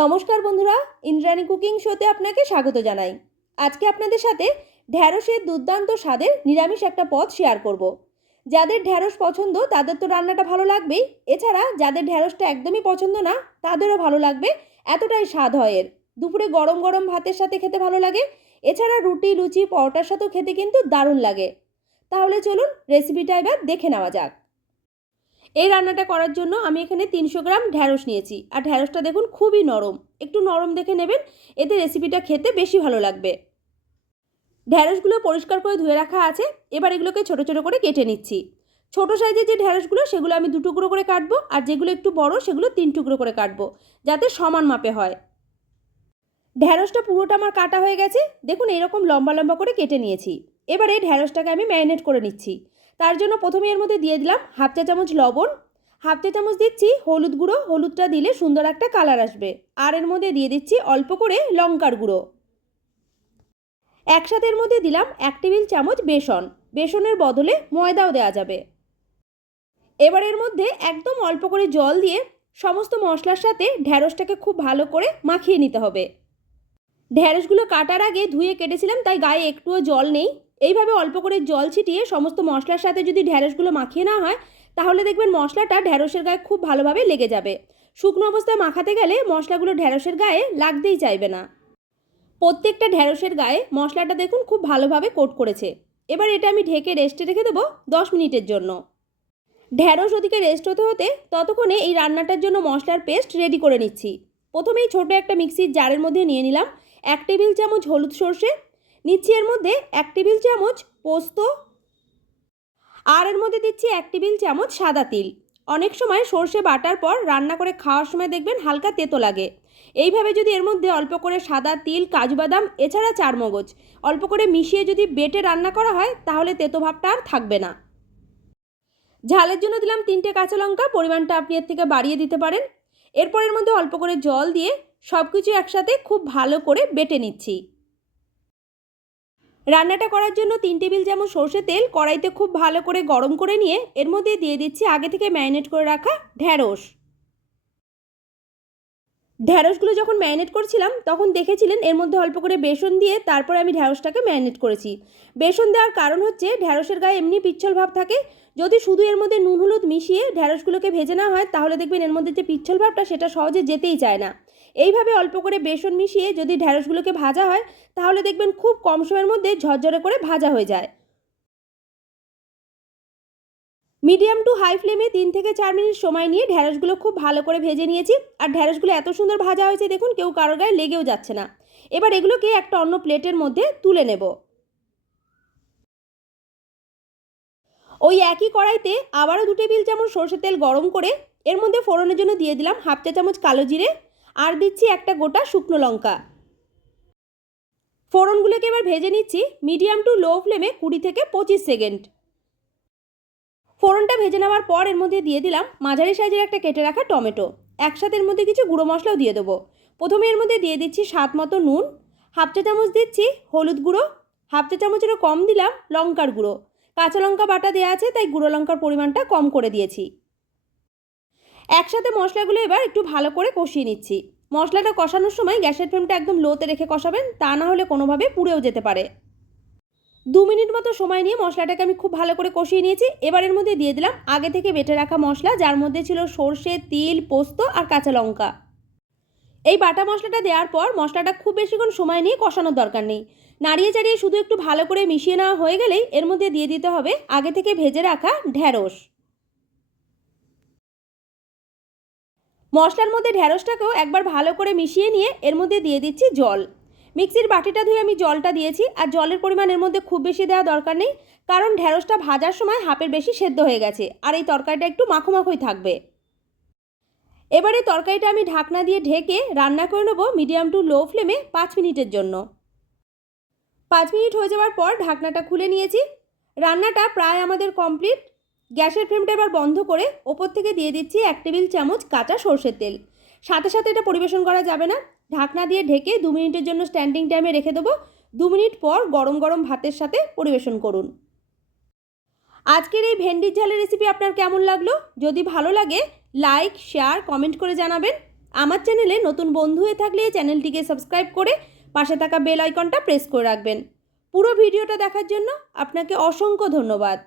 নমস্কার বন্ধুরা, ইন্দ্রাণী কুকিং শোতে আপনাকে স্বাগত জানাই। আজকে আপনাদের সাথে ঢ্যাঁড়সের দুর্দান্ত স্বাদের নিরামিষ একটা পদ শেয়ার করব। যাদের ঢ্যাঁড়স পছন্দ, তাদের তো রান্নাটা ভালো লাগবেই। এছাড়া যাদের ঢ্যাঁড়সটা একদমই পছন্দ না, তাদেরও ভালো লাগবে, এতটাই স্বাদ হয় এর। দুপুরে গরম গরম ভাতের সাথে খেতে ভালো লাগে, এছাড়া রুটি, লুচি, পরোটার সাথেও খেতে কিন্তু দারুণ লাগে। তাহলে চলুন রেসিপিটা এবার দেখে নেওয়া যাক। এই রান্নাটা করার জন্য আমি এখানে তিনশো গ্রাম ঢ্যাঁড়স নিয়েছি। আর ঢ্যাঁড়সটা দেখুন খুবই নরম। একটু নরম দেখে নেবেন, এতে রেসিপিটা খেতে বেশি ভালো লাগবে। ঢ্যাঁড়সগুলো পরিষ্কার করে ধুয়ে রাখা আছে। এবার এগুলোকে ছোটো ছোটো করে কেটে নিচ্ছি। ছোটো সাইজের যে ঢ্যাঁড়সগুলো, সেগুলো আমি দু টুকরো করে কাটবো। আর যেগুলো একটু বড়, সেগুলো তিন টুকরো করে কাটবো, যাতে সমান মাপে হয়। ঢ্যাঁড়সটা পুরোটা আমার কাটা হয়ে গেছে। দেখুন, এরকম লম্বা লম্বা করে কেটে নিয়েছি। এবারে ঢ্যাঁড়সটাকে আমি ম্যারিনেট করে নিচ্ছি। তার জন্য প্রথমে এর মধ্যে দিয়ে দিলাম হাফ চা চামচ লবণ, হাফ চা চামচ দিচ্ছি হলুদ গুঁড়ো, হলুদটা দিলে সুন্দর একটা কালার আসবে। আর এর মধ্যে দিয়ে দিচ্ছি অল্প করে লঙ্কার গুঁড়ো। একসাথে এর মধ্যে দিলাম এক টেবিল চামচ বেসন। বেসনের বদলে ময়দাও দেওয়া যাবে। এবার এর মধ্যে একদম অল্প করে জল দিয়ে সমস্ত মশলার সাথে ঢ্যাঁড়সটাকে খুব ভালো করে মাখিয়ে নিতে হবে। ঢ্যাঁড়সগুলো কাটার আগে ধুয়ে কেটেছিলাম, তাই গায়ে একটুও জল নেই। এইভাবে অল্প করে জল ছিটিয়ে সমস্ত মশলার সাথে যদি ঢ্যাঁড়সগুলো মাখিয়ে না হয়, তাহলে দেখবেন মশলাটা ঢ্যাঁড়সের গায়ে খুব ভালোভাবে লেগে যাবে। শুকনো অবস্থায় মাখাতে গেলে মশলাগুলো ঢ্যাঁড়সের গায়ে লাগতেই চাইবে না। প্রত্যেকটা ঢ্যাঁড়সের গায়ে মশলাটা দেখুন খুব ভালোভাবে কোট করেছে। এবার এটা আমি ঢেকে রেস্টে রেখে দেবো দশ মিনিটের জন্য। ঢ্যাঁড়স ওদিকে রেস্ট হতে হতে ততক্ষণে এই রান্নাটার জন্য মশলার পেস্ট রেডি করে নিচ্ছি। প্রথমেই ছোট একটা মিক্সির জারের মধ্যে নিয়ে নিলাম। এক টেবিল চামচ হলুদ সর্ষে নিচ্ছি এর মধ্যে এক টেবিল চামচ পোস্ত আর এর মধ্যে দিচ্ছি এক টেবিল চামচ সাদা তিল। অনেক সময় সর্ষে বাটার পর রান্না করে খাওয়ার সময় দেখবেন হালকা তেতো লাগে। এইভাবে যদি এর মধ্যে অল্প করে সাদা তিল, কাজু বাদাম, এছাড়া চারমগজ অল্প করে মিশিয়ে যদি বেটে রান্না করা হয়, তাহলে তেতো ভাবটা আর থাকবে না। ঝালের জন্য দিলাম তিনটে কাঁচা লঙ্কা, পরিমাণটা আপনি এর থেকে বাড়িয়ে দিতে পারেন। এরপর এর মধ্যে অল্প করে জল দিয়ে সব কিছু একসাথে খুব ভালো করে বেটে নিচ্ছি। রান্নাটা করার জন্য তিন টেবিল যেমন সর্ষে তেল, কড়াইতে খুব ভালো করে গরম করে নিয়ে এর মধ্যে দিয়ে দিচ্ছি আগে থেকে ম্যারিনেট করে রাখা ঢ্যাঁড়স ঢ্যাঁড়সগুলো যখন ম্যারিনেট করছিলাম, তখন দেখেছিলেন এর মধ্যে অল্প করে বেসন দিয়ে তারপরে আমি ঢ্যাঁড়সটাকে ম্যারিনেট করেছি। বেসন দেওয়ার কারণ হচ্ছে ঢ্যাঁড়সের গায়ে এমনি পিচ্ছল ভাব থাকে। যদি শুধু এর মধ্যে নুন, হলুদ মিশিয়ে ঢ্যাঁড়সগুলোকে ভেজে না হয়, তাহলে দেখবেন এর মধ্যে যে পিচ্ছল ভাবটা, সেটা সহজে যেতেই চায় না। এইভাবে অল্প করে বেসন মিশিয়ে যদি ঢ্যাঁড়সগুলোকে ভাজা হয়, তাহলে দেখবেন খুব কম সময়ের মধ্যে ঝরঝরে করে ভাজা হয়ে যায়। মিডিয়াম টু হাই ফ্লেমে তিন থেকে চার মিনিট সময় নিয়ে ঢ্যাঁড়সগুলো খুব ভালো করে ভেজে নিয়েছি। আর ঢ্যাঁড়সগুলো এত সুন্দর ভাজা হয়েছে, দেখুন, কেউ কারোর গায়ে লেগেও যাচ্ছে না। এবার এগুলোকে একটা অন্য প্লেটের মধ্যে তুলে নেব। ওই একই কড়াইতে আবারও দু টেবিল চামচ সর্ষের তেল গরম করে এর মধ্যে ফোড়নের জন্য দিয়ে দিলাম হাফ চা চামচ কালো জিরে আর দিচ্ছি একটা গোটা শুকনো লঙ্কা। ফোড়নগুলোকে এবার ভেজে নিচ্ছি মিডিয়াম টু লো ফ্লেমে কুড়ি থেকে পঁচিশ সেকেন্ড। ফোড়নটা ভেজে নেওয়ার পর এর মধ্যে দিয়ে দিলাম মাঝারি সাইজের একটা কেটে রাখা টমেটো। একসাথে এর মধ্যে কিছু গুঁড়ো মশলাও দিয়ে দেবো। প্রথমে এর মধ্যে দিয়ে দিচ্ছি স্বাদ মতো নুন, হাফ চা চামচ দিচ্ছি হলুদ গুঁড়ো, হাফ চা চামচেরও কম দিলাম লঙ্কার গুঁড়ো। কাঁচা লঙ্কা বাটা দেওয়া আছে, তাই গুঁড়ো লঙ্কার পরিমাণটা কম করে দিয়েছি। একসাথে মশলাগুলো এবার একটু ভালো করে কষিয়ে নিচ্ছি। মশলাটা কষানোর সময় গ্যাসের ফ্লেমটা একদম লোতে রেখে কষাবেন, তা না হলে কোনোভাবে পুড়েও যেতে পারে। দু মিনিট মতো সময় নিয়ে মশলাটাকে আমি খুব ভালো করে কষিয়ে নিয়েছি। এবার এর মধ্যে দিয়ে দিলাম আগে থেকে বেটে রাখা মশলা, যার মধ্যে ছিল সর্ষে, তিল, পোস্ত আর কাঁচা লঙ্কা। এই বাটা মশলাটা দেওয়ার পর মশলাটা খুব বেশিক্ষণ সময় নিয়ে কষানোর দরকার নেই। নাড়িয়ে চাড়িয়ে শুধু একটু ভালো করে মিশিয়ে নেওয়া হয়ে গেলেই এর মধ্যে দিয়ে দিতে হবে আগে থেকে ভেজে রাখা ঢ্যাঁড়স মশলার মধ্যে ঢ্যাঁড়সটাকেও একবার ভালো করে মিশিয়ে নিয়ে এর মধ্যে দিয়ে দিচ্ছি জল। মিক্সির বাটিটা ধুয়ে আমি জলটা দিয়েছি, আর জলের পরিমাণ এর মধ্যে খুব বেশি দেওয়া দরকার নেই, কারণ ঢ্যাঁড়সটা ভাজার সময় হাফের বেশি সেদ্ধ হয়ে গেছে, আর এই তরকারিটা একটু মাখো মাখোই থাকবে। এবারে তরকারিটা আমি ঢাকনা দিয়ে ঢেকে রান্না করে নেব মিডিয়াম টু লো ফ্লেমে পাঁচ মিনিটের জন্য। পাঁচ মিনিট হয়ে যাওয়ার পর ঢাকনাটা খুলে নিয়েছি। রান্নাটা প্রায় আমাদের কমপ্লিট। গ্যাসের ফ্লেমটা এবার বন্ধ করে ওপর থেকে দিয়ে দিচ্ছি এক টেবিল চামচ কাঁচা সর্ষের তেল। সাথে সাথে এটা পরিবেশন করা যাবে না। ঢাকনা দিয়ে ঢেকে দু মিনিটের জন্য স্ট্যান্ডিং টাইমে রেখে দেবো। দু মিনিট পর গরম গরম ভাতের সাথে পরিবেশন করুন। আজকের এই ভেন্ডির ঝালের রেসিপি আপনার কেমন লাগল? যদি ভালো লাগে লাইক শেয়ার কমেন্ট করে জানাবেন। আমার চ্যানেলে নতুন বন্ধু হয়ে থাকলে এই চ্যানেলটিকে সাবস্ক্রাইব করে পাশে থাকা বেল আইকনটা প্রেস করে রাখবেন। পুরো ভিডিওটা দেখার জন্য আপনাকে অসংখ্য ধন্যবাদ।